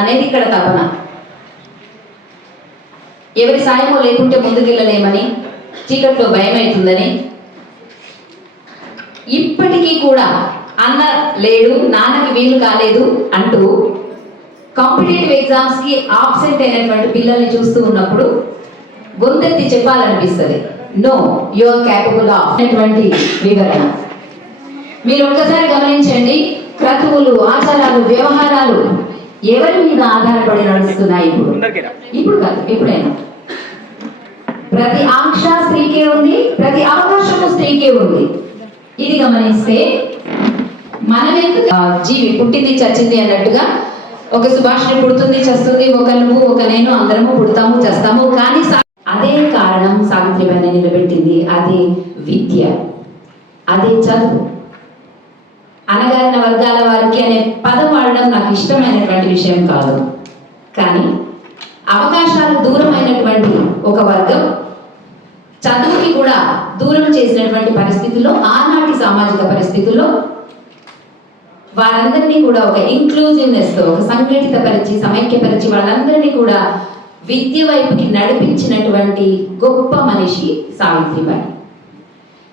అనేది ఇక్కడ తపన. ఎవరి సాయమో లేకుంటే ముందుకెళ్ళలేమని, చీకట్లో భయం అవుతుందని, ఇప్పటికీ కూడా అన్న లేడు, నాన్నకి వీలు కాలేదు అంటూ కాంపిటేటివ్ ఎగ్జామ్స్ కి ఆబ్సెంట్ అయినటువంటి పిల్లల్ని చూస్తూ ఉన్నప్పుడు గొంతెత్తి చెప్పాలనిపిస్తుంది, no you are capable of అనేటువంటి వివరణ. మీరు ఒక్కసారి గమనించండి, క్రతువులు, ఆచారాలు, వ్యవహారాలు ఎవరి మీద ఆధారపడి నడుస్తున్నాయి? ఇప్పుడు కాదు, ఎప్పుడైనా. ప్రతి ఆంక్ష స్త్రీకే ఉంది, ప్రతి అవకాశము స్త్రీకే ఉంది. ఇది గమనిస్తే మనమెందుకు జీవి పుట్టింది చచ్చింది అన్నట్టుగా, ఒక సుభాషిణి పుడుతుంది చస్తుంది, ఒక నువ్వు ఒక నేను అందరము పుడతాము చేస్తాము. కానీ అదే కారణం సావిత్రిబాయిని నిలబెట్టింది, అదే విద్య, అదే చదువు. అనగారిన వర్గాల వారికి అనే పదం వాడడం నాకు ఇష్టమైనటువంటి విషయం కాదు. కానీ అవకాశాలు దూరమైనటువంటి ఒక వర్గం చదువుకి కూడా దూరం చేసినటువంటి పరిస్థితుల్లో, ఆనాటి సామాజిక పరిస్థితుల్లో వారందరినీ కూడా ఒక ఇంక్లూజివ్నెస్ తో, ఒక సంఘటితపరిచి, సమైక్యపరిచి వాళ్ళందరినీ కూడా విద్య వైపుకి నడిపించినటువంటి గొప్ప మనిషి సావిత్రిబాయి.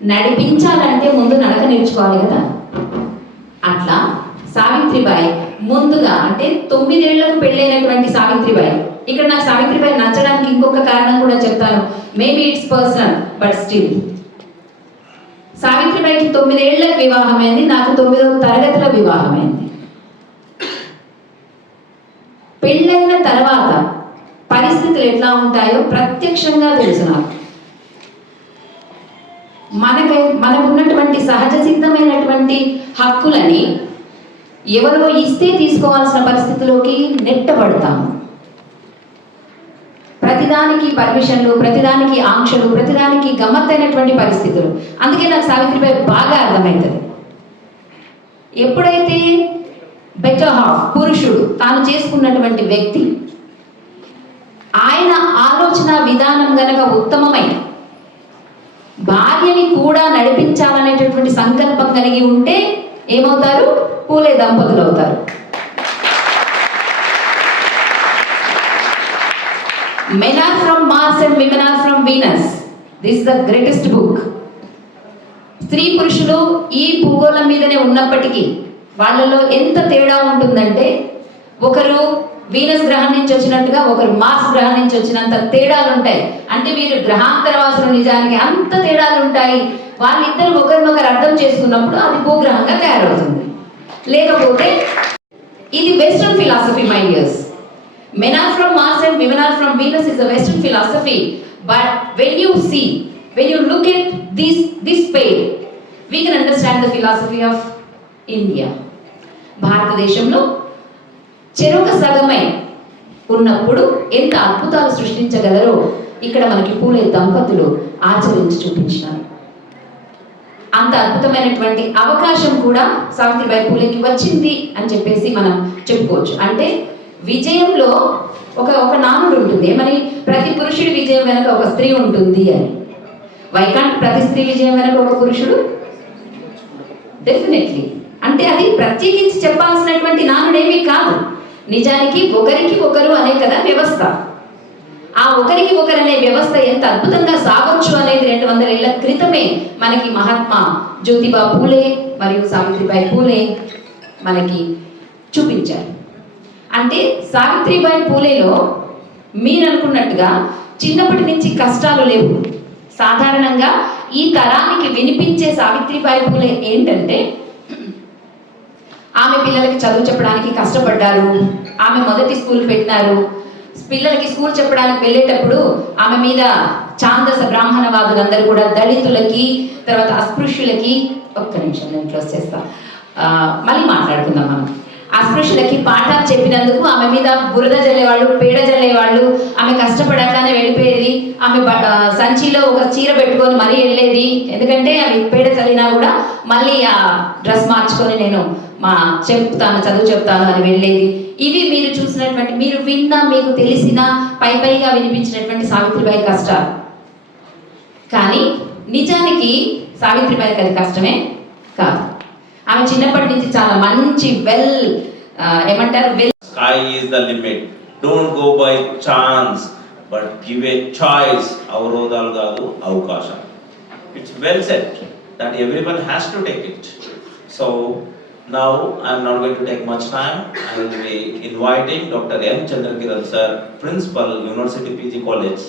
నడిపించాలంటే ముందు నడక నేర్చుకోవాలి కదా. అట్లా సావిత్రిబాయి ముందుగా, అంటే 9 ఏళ్లకు పెళ్ళైనటువంటి సావిత్రిబాయి. ఇక్కడ నాకు సావిత్రిబాయి నచ్చడానికి ఇంకొక కారణం కూడా చెప్తాను, maybe it's personal but still. సావిత్రిబాయికి 9 ఏళ్లకు వివాహమైంది, నాకు 9వ తరగతిలో వివాహమైంది. పెళ్ళైన తర్వాత పరిస్థితులు ఎట్లా ఉంటాయో ప్రత్యక్షంగా తెలుసు నాకు. మనకున్నటువంటి సహజ సిద్ధమైనటువంటి హక్కులని ఎవరో ఇస్తే తీసుకోవాల్సిన పరిస్థితిలోకి నెట్టబడతాము. ప్రతి ప్రతిదానికి పర్మిషన్లు, ప్రతిదానికి ఆంక్షలు, ప్రతిదానికి గమ్మత్తైనటువంటి పరిస్థితులు. అందుకే నాకు సావిత్రిబాయి బాగా అర్థమవుతుంది. ఎప్పుడైతే బెటర్ హాఫ్ పురుషుడు తాను చేసుకున్నటువంటి వ్యక్తి ఆయన ఆలోచన విధానం గనక ఉత్తమమై భార్యని కూడా నడిపించాలనేటటువంటి సంకల్పం కలిగి ఉంటే ఏమవుతారు? పూలే దంపతులు అవుతారు. Men are from Mars and women are from Venus. This is the greatest book. స్త్రీ పురుషులు ఈ భూగోళం మీదనే ఉన్నప్పటికీ వాళ్ళలో ఎంత తేడా ఉంటుందంటే, ఒకరు వీనస్ గ్రహం నుంచి వచ్చినట్టుగా ఒకరు మార్స్ గ్రహం నుంచి వచ్చినంత తేడాలు ఉంటాయి. అంటే వీరు గ్రహాంతరవాసులు, నిజానికి అంత తేడాలు ఉంటాయి. వాళ్ళిద్దరు ఒకరినొకరు అర్థం చేసుకున్నప్పుడు అది భూగ్రహంగా తయారవుతుంది. లేకపోతే ఇది western philosophy, my dears. Men are from Mars and women are from Venus is a Western philosophy. But when you look at this pair, we can understand the philosophy of India. భారతదేశంలో చెరొక సగమై ఉన్నప్పుడు ఎంత అద్భుతాలు సృష్టించగలరో ఇక్కడ మనకి పూలే దంపతులు ఆచరించి చూపించినారు. అంత అద్భుతమైనటువంటి అవకాశం కూడా సావిత్రిబాయి పూలేకి వచ్చింది అని చెప్పేసి మనం చెప్పుకోవచ్చు. అంటే విజయంలో ఒక నానుడు ఉంటుంది, ఏమని? ప్రతి పురుషుడి విజయం వెనక ఒక స్త్రీ ఉంటుంది అని. వైకాంట్ ప్రతి స్త్రీ విజయం వెనక ఒక పురుషుడు? డెఫినెట్లీ. అంటే అది ప్రత్యేకించి చెప్పాల్సినటువంటి నానుడేమీ కాదు. నిజానికి ఒకరికి ఒకరు అనే కదా వ్యవస్థ. ఆ ఒకరికి ఒకరు అనే వ్యవస్థ ఎంత అద్భుతంగా సాగొచ్చు అనేది 200 ఏళ్ల క్రితమే మనకి మహాత్మా జ్యోతిబా పూలే మరియు సావిత్రిబాయి పూలే మనకి చూపించారు. అంటే సావిత్రిబాయి పూలేలో మీరు అనుకున్నట్టుగా చిన్నప్పటి నుంచి కష్టాలు లేవు. సాధారణంగా ఈ తరానికి వినిపించే సావిత్రిబాయి పూలే ఏంటంటే, ఆమె పిల్లలకి చదువు చెప్పడానికి కష్టపడ్డారు, ఆమె మొదటి స్కూల్ పెట్టినారు, పిల్లలకి స్కూల్ చెప్పడానికి వెళ్ళేటప్పుడు ఆమె మీద ఛాందస బ్రాహ్మణవాదులందరూ కూడా దళితులకి, తర్వాత అస్పృశ్యులకి, ఒక్క నిమిషం నేను క్లోజ్ చేస్తా, మళ్ళీ మాట్లాడుకుందాం మనం. అస్పృశ్యులకి పాఠాలు చెప్పినందుకు ఆమె మీద బురద జల్లేవాళ్ళు, పేడ జల్లేవాళ్ళు. ఆమె కష్టపడట్లానే వెళ్ళిపోయేది. ఆమె సంచిలో ఒక చీర పెట్టుకొని మరీ వెళ్ళేది. ఎందుకంటే అవి పేడ చల్లినా కూడా మళ్ళీ ఆ డ్రెస్ మార్చుకొని నేను చదువు చెప్తాను అని వెళ్ళేది. ఇవి మీరు చూసినటువంటి, మీరు విన్నా, మీకు తెలిసిన, పైగా వినిపించినటువంటి సావిత్రిబాయి కష్టాలు. కానీ నిజానికి సావిత్రిబాయికి అది కష్టమే కాదు. ఆమె చిన్నప్పటి నుంచి చాలా మంచి ఏమంటారు, sky is the limit, don't go by chance but give a choice. అవరోధాలు కాదు, అవకాశం. It's well set that everyone has to take it. So now I am not going to take much time. I will be inviting Dr. M. Chandrakiran sir, Principal, University PG College.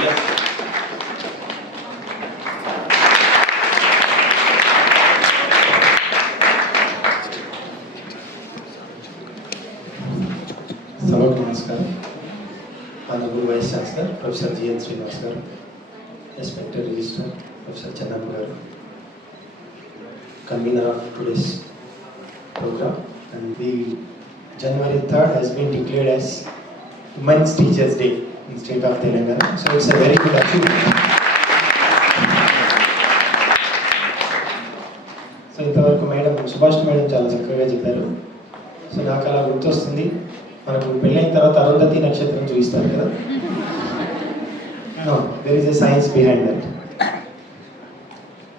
Yes. Namaskar. Honorable Vice Chancellor, Professor G.N. Srinivas garu, Inspector Registrar, Professor Channappa garu, convener of today's program, and the January 3rd has been declared as Women's Teachers Day in state of Telangana. So it's a very good achievement. So ఇంతవరకు madam Subhash madam చాలా చక్కగా చెప్పారు. So నాకు అలా గుర్తొస్తుంది, మనకు పెళ్ళైన తర్వాత అరుంధతి నక్షత్రం చూపిస్తారు కదా. No, there is a science behind that.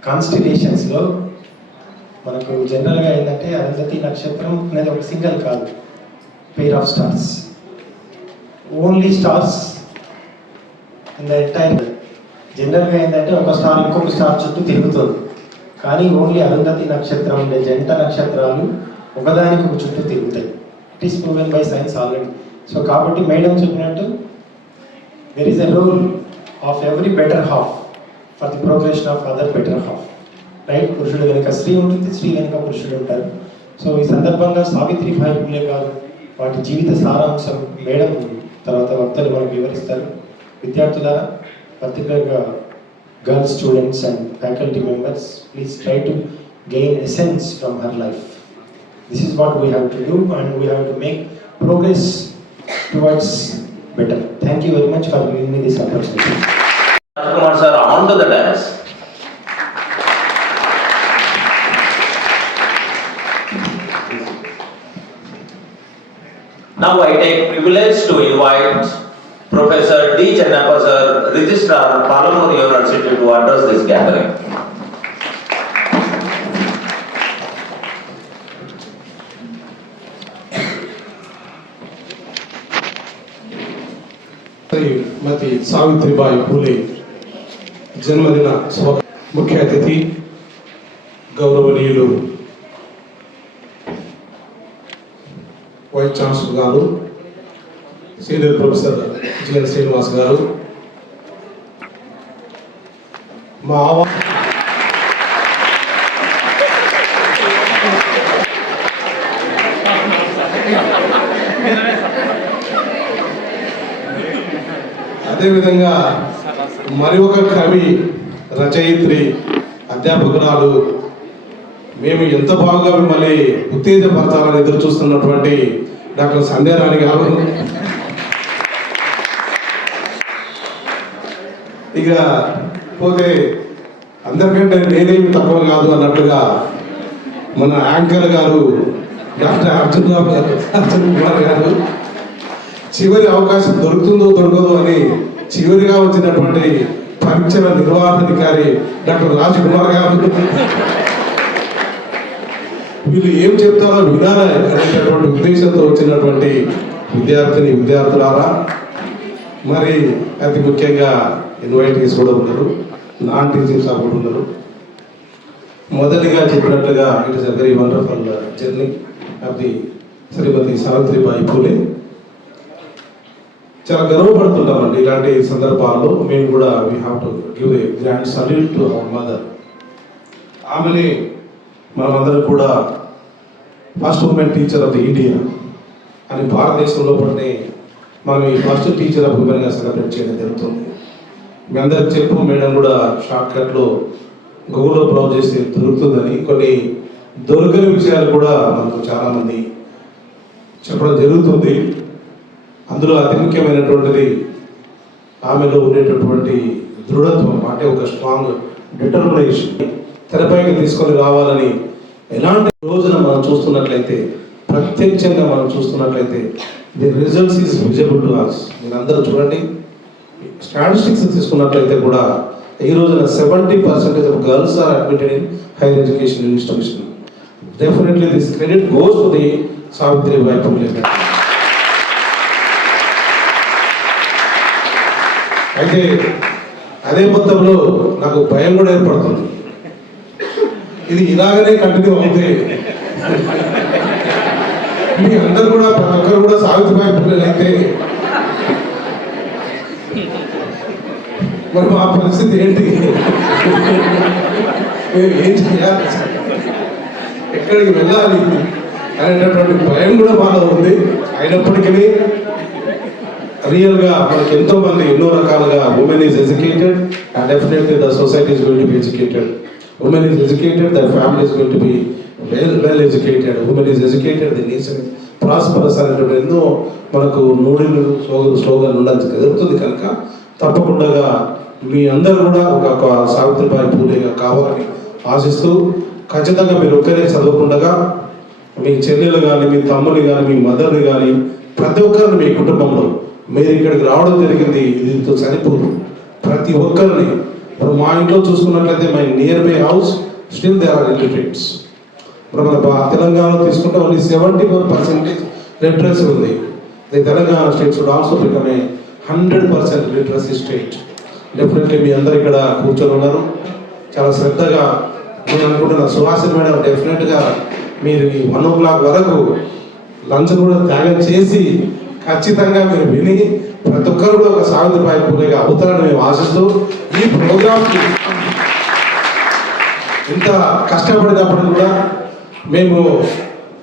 కాన్స్టిలేషన్స్లో మనకు జనరల్గా ఏంటంటే అరుంధతి నక్షత్రం అనేది ఒక సింగిల్ కాదు, pair of stars, only stars in the entire. జనరల్గా ఏంటంటే ఒక స్టార్ ఇంకొక స్టార్ చుట్టూ తిరుగుతుంది, కానీ ఓన్లీ అరుంధతి నక్షత్రం ఉండే జంట నక్షత్రాలు ఒకదానికి ఒక చుట్టూ తిరుగుతాయి. It is proven by science already. So కాబట్టి మేడం చెప్పినట్టు there is a role of every better half for the progression of other better half. Right? పురుషుడు వెనుక స్త్రీ ఉంటుంది, స్త్రీ వెనుక పురుషుడు ఉంటారు. సో ఈ సందర్భంగా సావిత్రిబాయి పూలే గారు వాటి జీవిత సారాంశం మేడం తర్వాత వక్తలు మనకు వివరిస్తారు. విద్యార్థులారా, పర్టికులర్గా girl students and faculty members, please try to gain essence from her life. This is what we have to do, and we have to make progress towards better. Thank you very much for giving me this opportunity. Rajkumar sir, on to the dais. Now I take privilege to invite Professor D. Chennappa sir, Registrar, Palamur University, to address this gathering. శ్రీమతి సావిత్రిబాయి పూలే జన్మదిన ముఖ్య అతిథి గౌరవనీయులు vice chancellor గారు, senior professor GN Srinivas గారు, మా అదేవిధంగా మరి ఒక కవి, రచయిత్రి, అధ్యాపకురాలు, మేము ఎంత బాగా మిమ్మల్ని ఉత్తేజపరచాలని ఎదురు చూస్తున్నటువంటి డాక్టర్ సంధ్యారాణి గారు, ఇక పోతే అందరికంటే నేనేమి తక్కువ కాదు అన్నట్లుగా మన యాంకర్ గారు డాక్టర్ అర్జున్ కుమార్ గారు, చివరి అవకాశం దొరుకుతుందో దొరకదో అని చివరిగా వచ్చినటువంటి పరీక్షల నిర్వహణాధికారి డాక్టర్ రాజ్ కుమార్ గారు, వీళ్ళు ఏం చెప్తారో వినాలి అనేటటువంటి ఉద్దేశంతో వచ్చినటువంటి విద్యార్థులారా, మరి అతి ముఖ్యంగా ఇన్వైటీస్ కూడా ఉన్నారు, నాన్ టీచింగ్ స్టాఫ్ కూడా ఉన్నారు. మొదటిగా చెప్పినట్లుగా it is a very wonderful journey of the Shrimati Savitribai Phule. చాలా గర్వపడుతున్నామండి ఇలాంటి సందర్భాల్లో. మేము కూడా we have to give a grand salute to our mother. ఆమెని మనమందరం కూడా first women teacher of the India అని భారతదేశంలో పడినే మనం ఈ ఫస్ట్ టీచర్ ఆఫ్ ఉమెన్గా సెలబ్రేట్ చేయడం జరుగుతుంది. మీ అందరికి చెప్పు, మేడం కూడా షార్ట్ కట్లో గూగుల్లో బ్రౌజ్ చేసి దొరుకుతుందని, కొన్ని దొరకని విషయాలు కూడా మనకు చాలామంది చెప్పడం జరుగుతుంది. అందులో అతి ముఖ్యమైనటువంటిది ఆమెలో ఉండేటటువంటి దృఢత్వం, అంటే ఒక స్ట్రాంగ్ డిటర్మినేషన్, తెరపైకి తీసుకొని రావాలని. ఎలాంటి రోజున మనం చూస్తున్నట్లయితే, ప్రత్యక్షంగా మనం చూస్తున్నట్లయితే, the results is visible to us. మీరు అందరూ చూడండి, స్టాటిస్టిక్స్ తీసుకున్నట్లయితే కూడా ఈ రోజున 70% of girls are admitted in higher education institution. Definitely this credit goes to the Savitribai Phule. అయితే అదే మొత్తంలో నాకు భయం కూడా ఏర్పడుతుంది, ఇది ఇలాగనే కంటిన్యూ అయితే మీ అందరు కూడా, ప్రతి ఒక్కరు కూడా సావిత్రిబాయి పూలే అయితే మరి మా పరిస్థితి ఏంటి, మేము ఏం చేయాలి, ఎక్కడికి వెళ్ళాలి అనేటటువంటి భయం కూడా మాలో ఉంది. అయినప్పటికీ రియల్గా మనకి ఎంతో మంది ఎన్నో రకాలుగా women is educated and definitely the society is going to be educated. Women is educated, the family is going to be well educated. Women is educated, the nation prosperous అనేటువంటి ఎన్నో మనకు నూడిలు స్లోగన్ ఉండదు జరుగుతుంది. కనుక తప్పకుండా మీ అందరూ కూడా ఒక సావిత్రిబాయి పూలేగా కావాలని ఆశిస్తూ, ఖచ్చితంగా మీరు ఒక్కరే చదవకుండా మీ చెల్లెలు కానీ, మీ తమ్ముని కానీ, మీ మదర్ని కానీ, ప్రతి ఒక్కరిని మీ కుటుంబంలో మీరు ఇక్కడికి రావడం జరిగింది, దీంతో సరిపోదు. ప్రతి ఒక్కరిని ఇప్పుడు మా ఇంట్లో చూసుకున్నట్లయితే my nearby house still they are illiterates. ఇప్పుడు మన తెలంగాణలో తీసుకుంటే ఓన్లీ 71% లిటరసీ ఉంది. The Telangana state should also become a 100% literacy state. Definitely మీ అందరు ఇక్కడ కూర్చొని ఉన్నారు, చాలా శ్రద్ధగా. నేను అనుకుంటున్నా సుహాసిని మేడం డెఫినెట్గా మీరు ఈ 1 o'clock వరకు లంచ్ కూడా త్యాగం చేసి ఖచ్చితంగా మీరు విని ప్రతి ఒక్కరు కూడా ఒక సావిత్రిబాయి పూలేగా అవుతారని మేము ఆశిస్తూ, ఈ ప్రోగ్రామ్కి ఇంత కష్టపడినప్పుడు కూడా మేము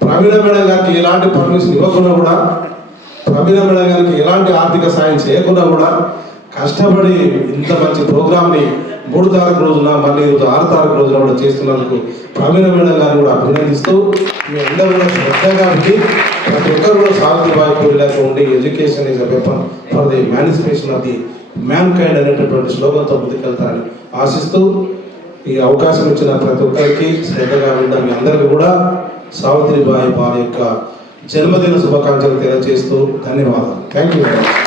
ప్రవీణ మేడం గారికి ఎలాంటి పర్మిషన్ ఇవ్వకుండా కూడా, ప్రవీణ మేడం గారికి ఎలాంటి ఆర్థిక సాయం చేయకుండా కూడా కష్టపడి ఇంత మంచి ప్రోగ్రామ్ని 3 తారీఖు రోజున మళ్ళీ ఈరోజు 6 తారీఖు రోజున కూడా చేస్తున్నందుకు ప్రవీణ మేడం గారిని కూడా అభినందిస్తూ మీ అందరూ కూడా శ్రద్ధగా ఉండి ప్రతి ఒక్కరు కూడా సావిత్రిబాయి పూలేలాగా ఉండి education is a weapon for the manifestation of the man kind అనేటటువంటి స్లోగన్తో ముందుకెళ్తారని ఆశిస్తూ ఈ అవకాశం ఇచ్చిన ప్రతి ఒక్కరికి శ్రద్ధగా విన్న మీ అందరికీ కూడా సావిత్రిబాయి వారి యొక్క జన్మదిన శుభాకాంక్షలు తెలియజేస్తూ ధన్యవాదాలు. Thank you very much.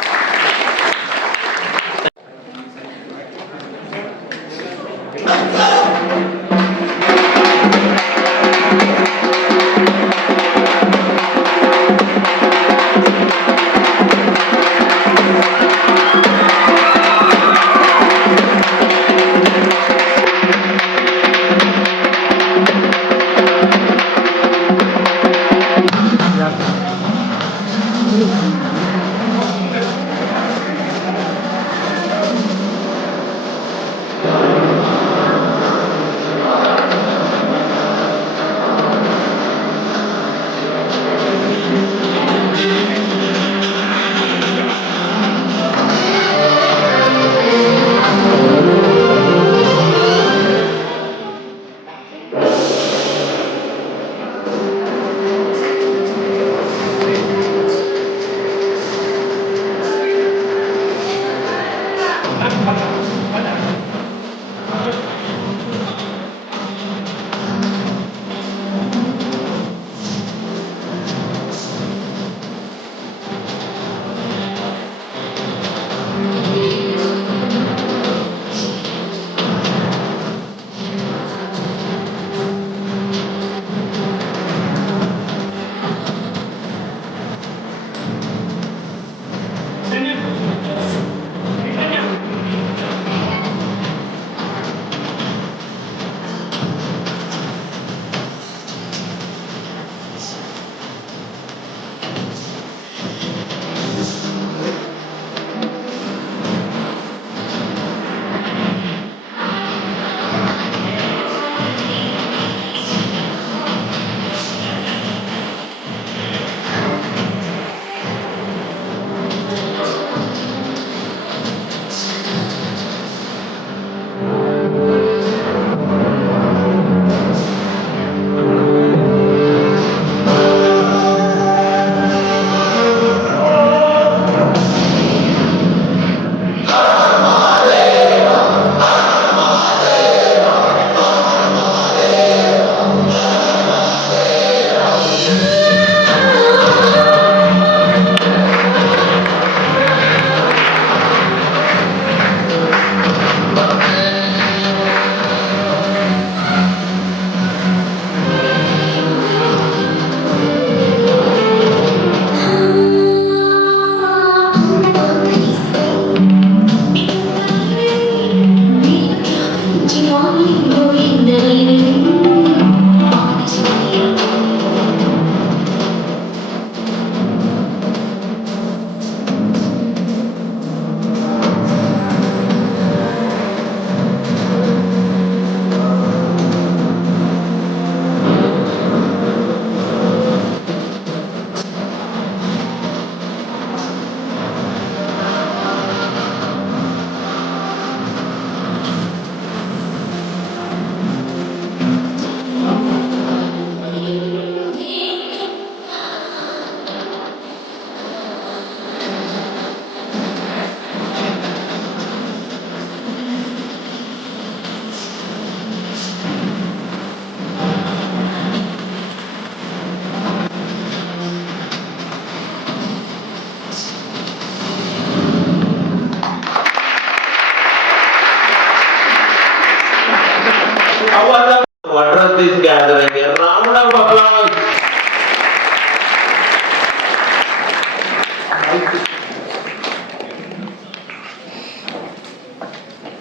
What was this gathering? A round of applause.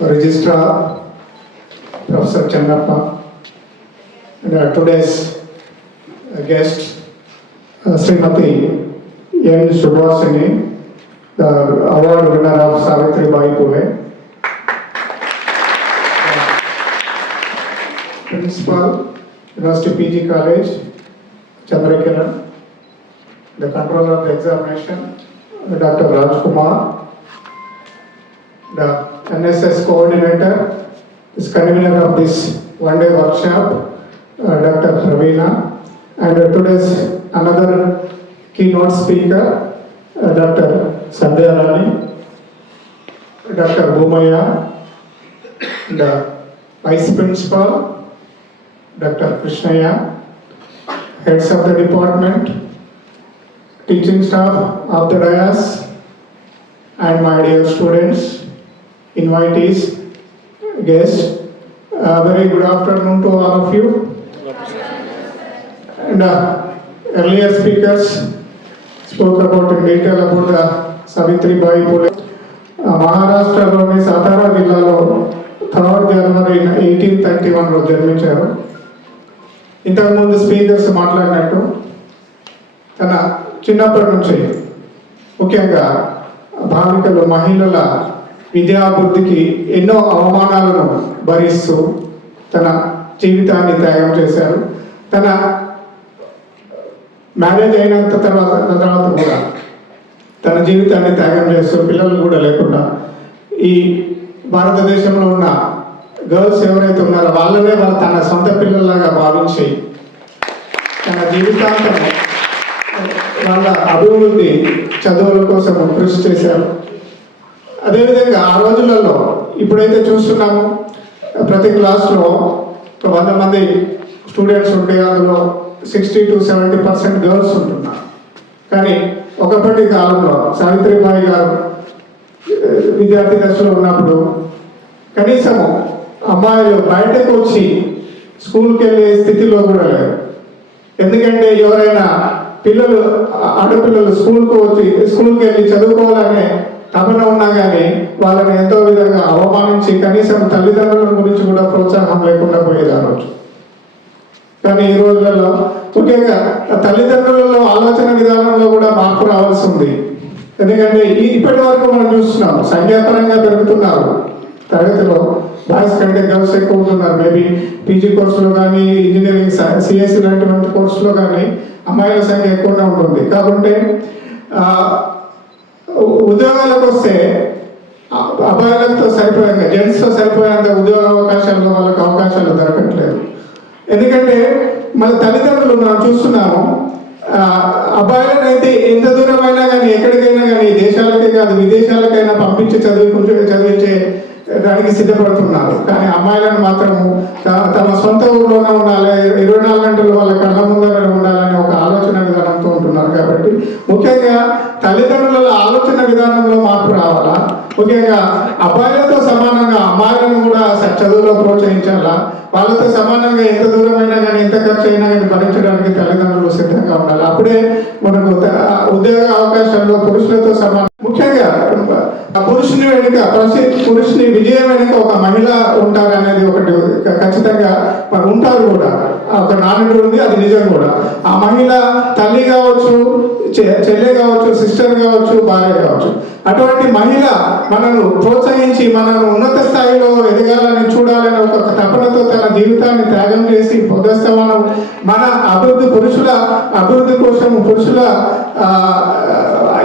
Registrar Professor Channappa and today's guest Srimati N. Subhasini, the award winner of Savitribai Phule. Principal, University PG College, Chandrakiran, the controller of the examination, Dr. Rajkumar, the NSS coordinator, is convener of this one-day workshop, Dr. Praveena, and today's another keynote speaker, Dr. Sandhya Rani, Dr. Bhumaya, the Vice Principal, Dr. Krishnaya, heads of the department, teaching staff of the dais, and my dear students, invitees, guests, very good afternoon to all of you. And earlier speakers spoke about in detail about the Savitribai Phule. మహారాష్ట్రలోని సతారా జిల్లాలో 3rd January 1831 జన్మించారు. ఇంతకుముందు speakers మాట్లాడినట్టు తన చిన్నప్పటి నుంచి ముఖ్యంగా బాలికలు మహిళల విద్యాభివృద్ధికి ఎన్నో అవమానాలను భరిస్తూ తన జీవితాన్ని త్యాగం చేశారు. తన మ్యారేజ్ అయినంత తర్వాత కూడా తన జీవితాన్ని త్యాగం చేస్తూ పిల్లలు కూడా లేకుండా ఈ భారతదేశంలో ఉన్న గర్ల్స్ ఎవరైతే ఉన్నారో వాళ్ళనే వాళ్ళు తన సొంత పిల్లల్లాగా భావించి తన జీవితాంతం వాళ్ళ అభివృద్ధి చదువుల కోసం కృషి చేశారు. అదేవిధంగా ఆ రోజులలో ఇప్పుడైతే చూస్తున్నాము ప్రతి క్లాస్లో 100 మంది స్టూడెంట్స్ ఉంటే అందులో 60 to 70% గర్ల్స్ ఉంటున్నారు. కానీ ఒకప్పటి కాలంలో సావిత్రిబాయి గారు విద్యార్థి దశలో ఉన్నప్పుడు కనీసము అమ్మాయిలు బయటకు వచ్చి స్కూల్కి వెళ్ళే స్థితిలో కూడా లేరు. ఎందుకంటే ఎవరైనా పిల్లలు ఆడపిల్లలు స్కూల్కి వెళ్ళి చదువుకోవాలనే తపన ఉన్నా కానీ వాళ్ళని ఎంతో విధంగా అవమానించి కనీసం తల్లిదండ్రుల గురించి కూడా ప్రోత్సాహం లేకుండా పోయేది ఆ రోజు. కానీ ఈ రోజులలో ముఖ్యంగా తల్లిదండ్రులలో ఆలోచన విధానంలో కూడా మార్పు రావాల్సి ఉంది. ఎందుకంటే ఇప్పటి వరకు మనం చూస్తున్నాం సంఖ్యాపరంగా పెరుగుతున్నారు తరగతిలో, బాయ్స్ కంటే గర్ల్స్ ఎక్కువ ఉంటున్నారు. మేబీ పీజీ కోర్సులో కానీ ఇంజనీరింగ్ సిఎస్సి లాంటి కోర్సులో కానీ అమ్మాయిల సంఖ్య ఎక్కువగా ఉంటుంది. కాబట్టి ఉద్యోగాలకు వస్తే అబ్బాయిలతో సరిపోయేంత జెంట్స్తో సరిపోయేంత ఉద్యోగ అవకాశాల్లో వాళ్ళకి అవకాశాలు దొరకట్లేదు. ఎందుకంటే మన తల్లిదండ్రులు మనం చూస్తున్నాము అబ్బాయిలను అయితే ఎంత దూరమైనా కానీ ఎక్కడికైనా కానీ దేశాలకే కాదు విదేశాలకైనా పంపించి చదివించే దానికి సిద్ధపడుతున్నారు. కానీ అమ్మాయిలను మాత్రము తమ సొంత ఊళ్ళోనే ఉండాలి, 24 గంటలు వాళ్ళ కళ్ళ ముందర ఉండాలనే ఒక ఆలోచన విధానంతో ఉంటున్నారు. కాబట్టి ముఖ్యంగా తల్లిదండ్రుల ఆలోచన విధానంలో మార్పు రావాలా. ముఖ్యంగా అబ్బాయిలతో సమానంగా అమ్మాయిలను కూడా చదువులో ప్రోత్సహించాలా. వాళ్ళతో సమానంగా ఎంత దూరమైనా కానీ ఎంత ఖర్చు అయినా కానీ భరించడానికి తల్లిదండ్రులు సిద్ధంగా ఉండాలి. అప్పుడే మనకు ఉద్యోగ అవకాశాల్లో పురుషులతో సమానం. ముఖ్యంగా పురుషుని వెనుక పురుషుని విజయం వెనుక ఒక మహిళ ఉంటారనేది ఒకటి ఖచ్చితంగా ఉంటారు కూడా. ఒక నానుడు ఉంది, అది నిజం కూడా. ఆ మహిళ తల్లి కావచ్చు, చెల్లె కావచ్చు, సిస్టర్ కావచ్చు, భార్య కావచ్చు. అటువంటి మహిళ మనను ప్రోత్సహించి మనను ఉన్నత స్థాయిలో ఎదగాలని చూడాలని ఒక తపనతో తన జీవితాన్ని త్యాగం చేసి పొదస్తమానం మన పురుషుల అభివృద్ధి కోసం పురుషుల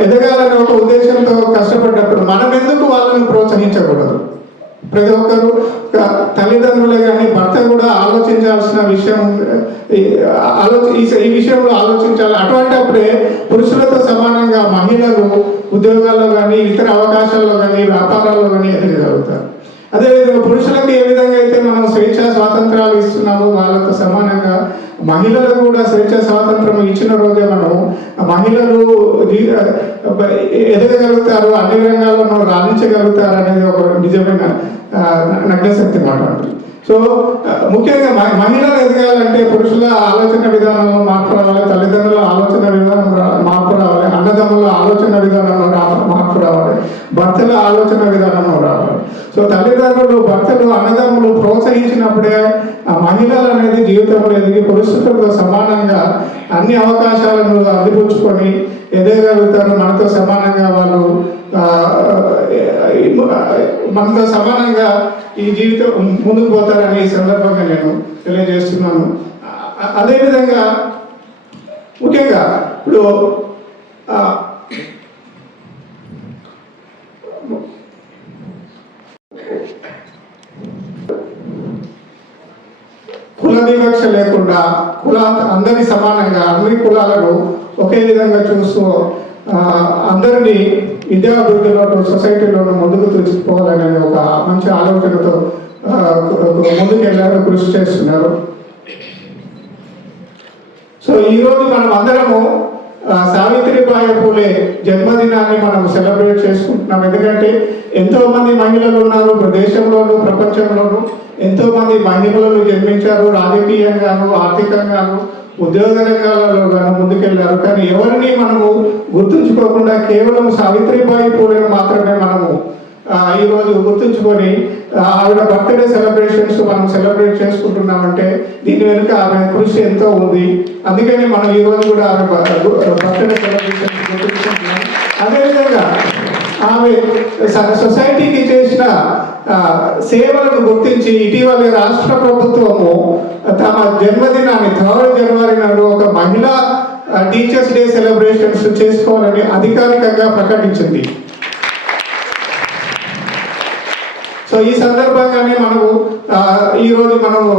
ఎదగాలని ఒక ఉద్దేశంతో కష్టపడ్డప్పుడు మనం ఎందుకు వాళ్ళని ప్రోత్సహించకూడదు? ప్రతి ఒక్కరు తల్లిదండ్రులే కానీ భర్త కూడా ఆలోచించాల్సిన విషయం ఈ విషయంలో ఆలోచించాలి. అటువంటి అప్పుడే పురుషులతో సమానంగా మహిళలు ఉద్యోగాల్లో కానీ ఇతర అవకాశాల్లో కానీ వ్యాపారాల్లో కానీ ఎదగలుగుతారు. అదేవిధంగా పురుషులకు ఏ విధంగా అయితే మనం స్వేచ్ఛా స్వాతంత్రాలు ఇస్తున్నామో వాళ్ళతో సమానంగా మహిళలకు కూడా స్వేచ్ఛా స్వాతంత్రం ఇచ్చిన రోజే మనము మహిళలు ఎదగగలుగుతారు, అన్ని రంగాల్లో రాణించగలుగుతారు అనేది ఒక నిజమైన నగ్నశక్తి మాట. సో ముఖ్యంగా మహిళలు ఎదగాలంటే పురుషుల ఆలోచన విధానంలో మార్పు రావాలి, తల్లిదండ్రుల ఆలోచన విధానం మార్పు రావాలి, అన్నదమ్ముల ఆలోచన విధానంలో మార్పు రావాలి, భర్తల ఆలోచన విధానంలో రావాలి. సో తల్లిదండ్రులు, భర్తలు, అన్నదమ్ములు ప్రోత్సహించినప్పుడే ఆ మహిళలు అనేది జీవితంలో ఎదిగి పురుషులతో సమానంగా అన్ని అవకాశాలను అందిపుచ్చుకొని ఎదగలుగుతారు. మనతో సమానంగా వాళ్ళు మనతో సమానంగా ఈ జీవితం ముందుకు పోతారని ఈ సందర్భంగా నేను తెలియజేస్తున్నాను. అదేవిధంగా ముఖ్యంగా ఇప్పుడు కుల వివక్ష లేకుండా అందరి సమానంగా అన్ని కులాలను ఒకే విధంగా చూస్తూ అందరినీ విద్యాభివృద్ధిలోనూ సొసైటీలోనూ ముందుకు తీసుకుపోవాలనే ఒక మంచి ఆలోచనతో ముందుకెళ్ళారు, కృషి చేస్తున్నారు. సో ఈరోజు మనం అందరము సావిత్రిబాయి పూలే జన్మదినాన్ని మనం సెలబ్రేట్ చేసుకుంటున్నాం. ఎందుకంటే ఎంతో మంది మహిళలు ఉన్నారు దేశంలోను ప్రపంచంలోను, ఎంతో మంది మహిళలు జన్మించారు, రాజకీయంగాను ఆర్థికంగాను ఉద్యోగ రంగాలలో గాను ముందుకెళ్లారు. కానీ ఎవరిని మనము గుర్తుంచుకోకుండా కేవలం సావిత్రిబాయి పూలేను మాత్రమే మనము ఈరోజు గుర్తుంచుకొని ఆవిడ బర్త్డే సెలబ్రేషన్స్ మనం సెలబ్రేట్ చేసుకుంటున్నామంటే దీని వెనుక ఆమె కృషి ఎంతో ఉంది. అందుకని మనం ఈరోజు కూడా ఆమె బర్త్డే సెలబ్రేషన్స్ గుర్తుంచుకుంటున్నాం. అదేవిధంగా ఆమె సొసైటీకి చేసిన సేవలను గుర్తించి ఇటీవల రాష్ట్ర ప్రభుత్వము తమ జన్మదినాన్ని 3 జనవరి నాడు ఒక మహిళా టీచర్స్ డే సెలబ్రేషన్స్ చేసుకోవాలని అధికారికంగా ప్రకటించింది. సో ఈ సందర్భంగానే మనము ఈరోజు మనము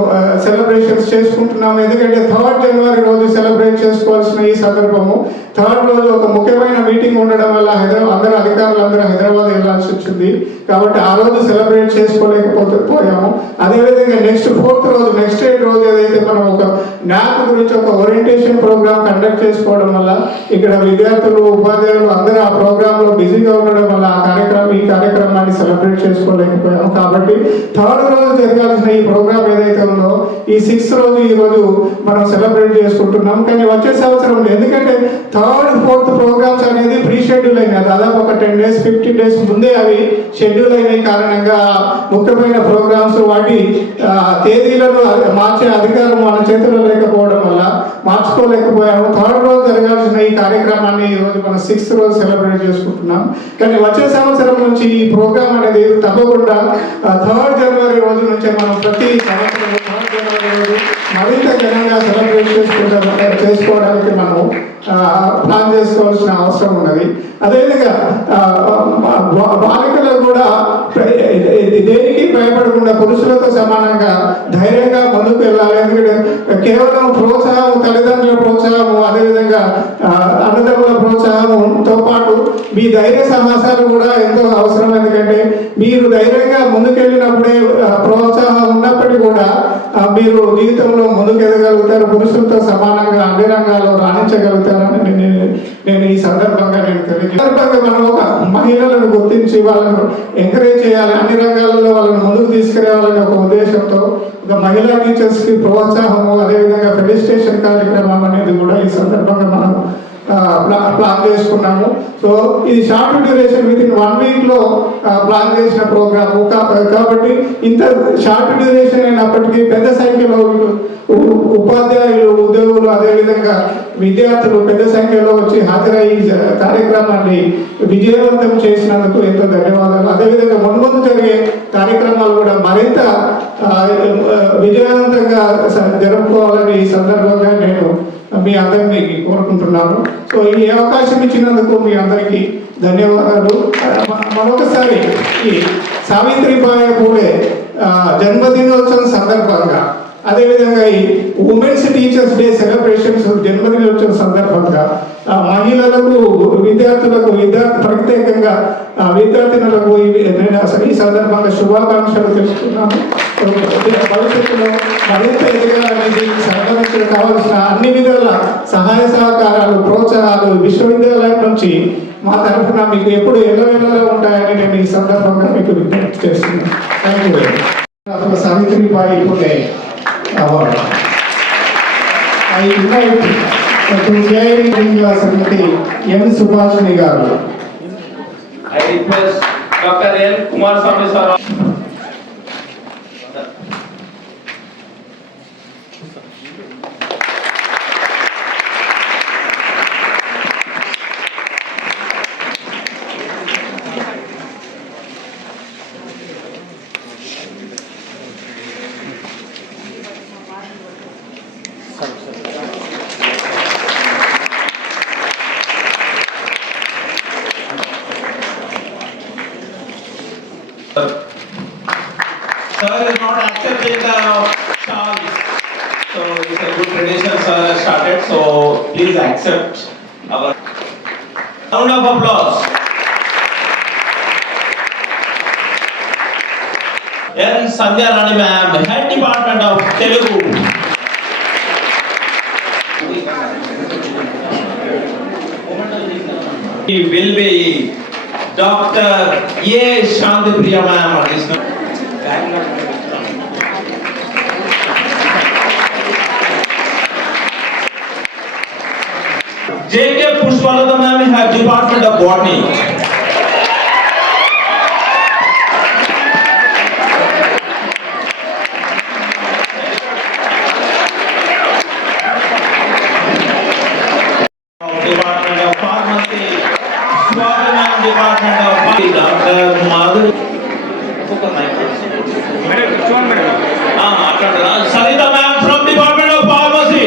సెలబ్రేషన్స్ చేసుకుంటున్నాము. ఎందుకంటే 3 జనవరి రోజు సెలబ్రేట్ చేసుకోవాల్సిన ఈ సందర్భము 3rd రోజు ఒక ముఖ్యమైన మీటింగ్ ఉండడం వల్ల అందరూ అధికారులందరూ హైదరాబాద్ వెళ్ళాల్సి వచ్చింది. కాబట్టి ఆ రోజు సెలబ్రేట్ చేసుకోలేకపోయాము. అదేవిధంగా నెక్స్ట్ 4th రోజు నెక్స్ట్ డే రోజు ఏదైతే మనం ఒక న్యాక్ గురించి ఒక ఓరియంటేషన్ ప్రోగ్రామ్ కండక్ట్ చేసుకోవడం వల్ల ఇక్కడ విద్యార్థులు ఉపాధ్యాయులు అందరూ ఆ ప్రోగ్రాంలో బిజీగా ఉండడం వల్ల ఈ కార్యక్రమాన్ని సెలబ్రేట్ చేసుకోలేకపోయాము. కాబట్టి 3rd రోజు జరగాల్సిన ఈ ప్రోగ్రామ్ ఏదైతే ఉందో ఈ 6th రోజు ఈ రోజు మనం సెలబ్రేట్ చేసుకుంటున్నాం. కానీ వచ్చే సంవత్సరం ఎందుకంటే 3rd, 4th ప్రోగ్రామ్స్ అనేది ప్రీ షెడ్యూల్ అయినాయి. దాదాపు ఒక 10 days 15 days ముందే అవి షెడ్యూల్ అయిన కారణంగా ముఖ్యమైన ప్రోగ్రామ్స్ వాటి తేదీలను మార్చే అధికారం మన చేతిలో లేకపోవడం వల్ల మార్చుకోలేకపోయాము. 3rd రోజు జరగాల్సిన ఈ కార్యక్రమాన్ని ఈరోజు మనం 6th రోజు సెలబ్రేట్ చేసుకుంటున్నాం. కానీ వచ్చే సంవత్సరం నుంచి ఈ ప్రోగ్రామ్ అనేది తప్పకుండా 3rd జనవరి రోజు నుంచే మనం ప్రతి సంవత్సరం 3rd జనవరి రోజు మరింత ఘనంగా సెలబ్రేట్ చేసుకోవడానికి మనం ప్లాన్ చేసుకోవాల్సిన అవసరం ఉన్నది. అదేవిధంగా బాలికలు కూడా దేనికి భయపడకుండా పురుషులతో సమానంగా ధైర్యంగా ముందుకు వెళ్ళాలి. ఎందుకంటే కేవలం ప్రోత్సాహం, తల్లిదండ్రుల ప్రోత్సాహము, అదేవిధంగా అన్నదమ్ముల ప్రోత్సాహంతో పాటు మీ ధైర్య సాహసాలు కూడా ఎంతో అవసరం. ఎందుకంటే మీరు ధైర్యంగా ముందుకెళ్ళినప్పుడే ప్రోత్సాహం ఉన్నప్పటికీ కూడా మీరు జీవితంలో ముందుకు ఎదగలుగుతారు, పురుషులతో సమానంగా అన్ని రంగాల్లో రాణించగలుగుతారని నేను ఈ సందర్భంగా మనం ఒక మహిళలను గుర్తించి వాళ్ళను ఎంకరేజ్ చేయాలి, అన్ని రంగాలలో వాళ్ళని ముందుకు తీసుకురావాలనే ఒక ఉద్దేశంతో ఒక మహిళా టీచర్స్ కి ప్రోత్సాహము, అదేవిధంగా ఫెలిసిటేషన్ కార్యక్రమం అనేది కూడా ఈ సందర్భంగా మనం ప్లాన్ చేసుకున్నాము. సో ఇది short duration with in 1 week లో ప్లాన్ చేసిన ప్రోగ్రామ్ కాబట్టి ఇంత షార్ట్ డ్యూరేషన్ అయినప్పటికీ పెద్ద సంఖ్యలో ఉపాధ్యాయులు, ఉద్యోగులు, అదేవిధంగా విద్యార్థులు పెద్ద సంఖ్యలో వచ్చి హాజరయ్యి కార్యక్రమాన్ని విజయవంతం చేసినందుకు ఎంతో ధన్యవాదాలు. అదేవిధంగా ముందు జరిగే కార్యక్రమాలు కూడా మరింత విజయవంతంగా జరుపుకోవాలని ఈ సందర్భంగా నేను మీ అందరినీ కోరుకుంటున్నాను. సో ఈ అవకాశం ఇచ్చినందుకు మీ అందరికీ ధన్యవాదాలు. మరొకసారి ఈ సావిత్రిబాయి పూలే జన్మదినోత్సవం సందర్భంగా, అదేవిధంగా ఈ ఉమెన్స్ టీచర్స్ డే సెలబ్రేషన్స్ జన్మదినోత్సవం సందర్భంగా మహిళలకు, విద్యార్థులకు, ప్రత్యేకంగా విద్యార్థినులకు ఈ సందర్భంగా శుభాకాంక్షలు తెలుపుతున్నాను. భవిష్యత్తులో మరింత ఎదగాలనేది సంబంధించిన కావాల్సిన అన్ని విధాల సహాయ సహకారాలు, ప్రోత్సాహాలు విశ్వవిద్యాలయం నుంచి మా తరఫున మీకు ఎప్పుడు ఎల్లవేళలా ఉంటాయని నేను ఈ సందర్భంగా మీకు విజ్ఞప్తి చేస్తున్నాను. Thank you very much. Savitribai Phule award I invite to జైరింగ్ సమితి ఎన్ సుభాషిణి గారు. I request Dr. N. Kumarasamy sir. Sir is not accepting the shawls. good traditions are started, so please accept our round of applause. N. Sandhya Rani ma'am, Head Department of Telugu. He will be Dr. A. Shantipriya ma'am. J.K. Pushpalata ma'am, Head Department of Botany. Department of Pharmacy, Swami Department of Pharmacy, Dr. Madhu. Sarita ma'am from Department of Pharmacy.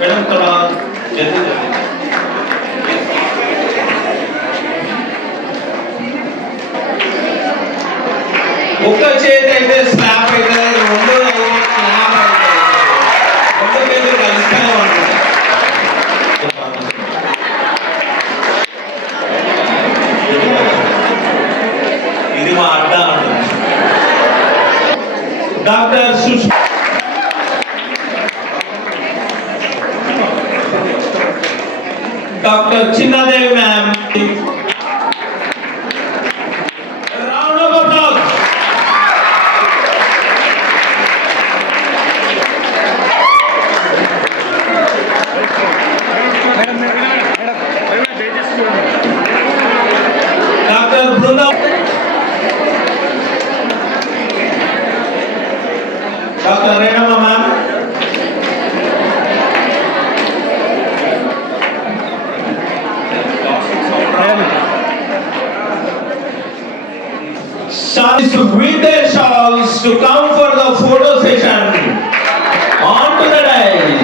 Madam, thoda jaldi jaldi. ఒక్క చేతి అయితే slab అయితే రెండు అయితే slab అయితే రెండు చేతులు కలుస్తూనే ఉంటుంది. ఇది మా అడ్డా అంటుంది. Doctor Sushma doctor Chinnadevi ma'am. Round of applause. Doctor Brinda. Doctor Renamma ma'am. With their shawls to come for the photo session. On to the dais.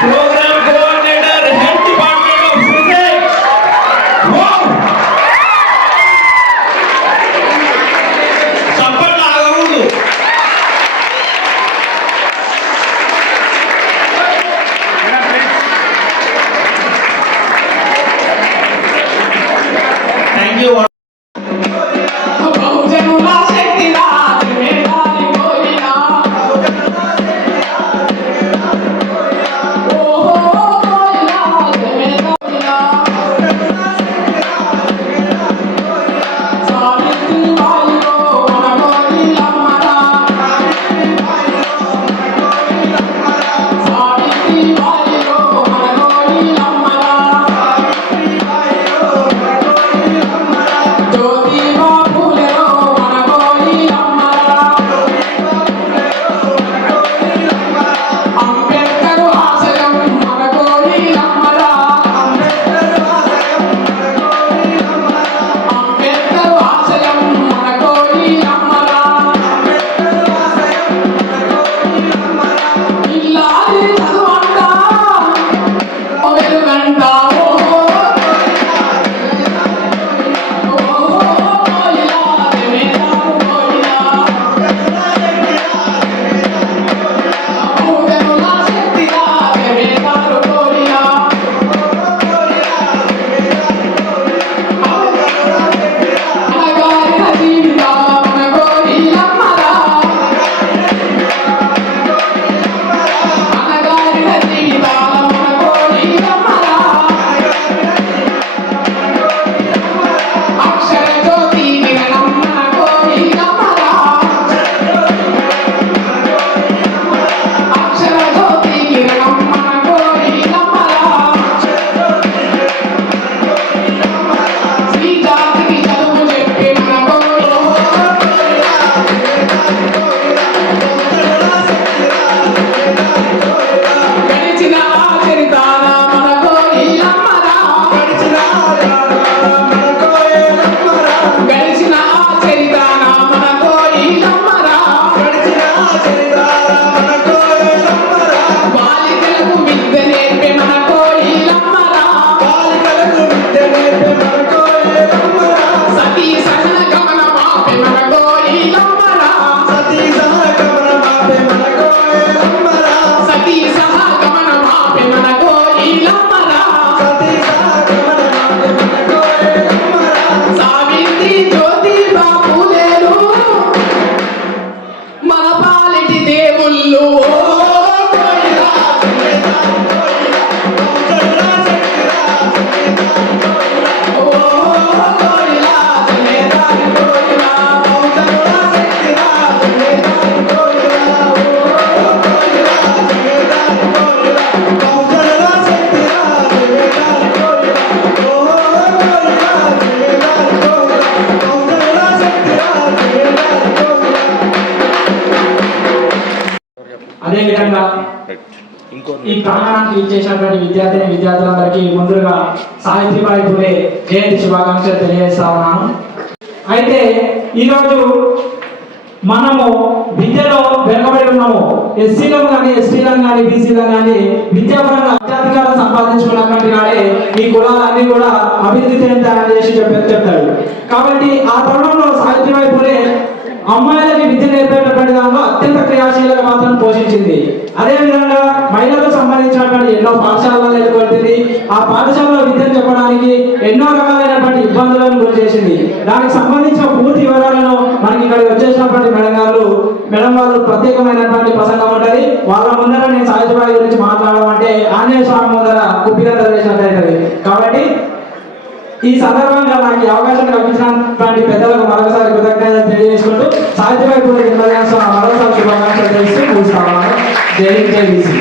Program coordinator, Head Department of Physics. Wow! Support ఆగకూడదు. Thank you. Sati sana gamana mape mana goli lamara. అదేవిధంగా ఈ ప్రాంగణానికి ఇచ్చేసినటువంటి విద్యార్థులందరికీ ముందుగా సావిత్రిబాయి పూలే జయంతి శుభాకాంక్షలు తెలియజేస్తా ఉన్నాను. అయితే ఈరోజు మనము విద్యలో వెనుకబడి ఉన్నాము. ఎస్సీలను కానీ ఎస్టీలను కానీ బీసీలను కానీ విద్యాపరంగా అత్యధికారం సంపాదించుకున్నటువంటి నాడే ఈ కులాలన్నీ కూడా అభివృద్ధి చెందాలని చేసి చెప్తాడు. కాబట్టి ఆ తరుణంలో సావిత్రిబాయి పూలే అమ్మాయిలకి విద్య నేర్పేటటువంటి దానిలో అత్యంత క్రియాశీలక పాత్రను పోషించింది. అదేవిధంగా మహిళలకు సంబంధించినటువంటి ఎన్నో పాఠశాలలో నెలకొల్పింది. ఆ పాఠశాలలో విద్యను చెప్పడానికి ఎన్నో రకాలైనటువంటి ఇబ్బందులను గురి చేసింది. దానికి సంబంధించిన పూర్తి వివరాలను మనకి ఇక్కడ వచ్చేసినటువంటి మేడం వాళ్ళు ప్రత్యేకమైనటువంటి ప్రసంగం ఉంటుంది. వాళ్ళ ముందర నేను సావిత్రిబాయి గురించి మాట్లాడడం అంటే ఆంజనేయ స్వామి ముందర కుప్పిగంత వేసినట్టు అవుతుంది. కాబట్టి ఈ సందర్భంగా నాకు ఈ అవకాశం కల్పించినటువంటి పెద్దలకు మరొకసారి కృతజ్ఞతలు తెలియజేసుకుంటూ సావిత్రిబాయి పూలే జన్మదినోత్సవం మరోసారి శుభాకాంక్షలు తెలుస్తూ ముగిస్తాను. జై హింద్, జై బీసీ.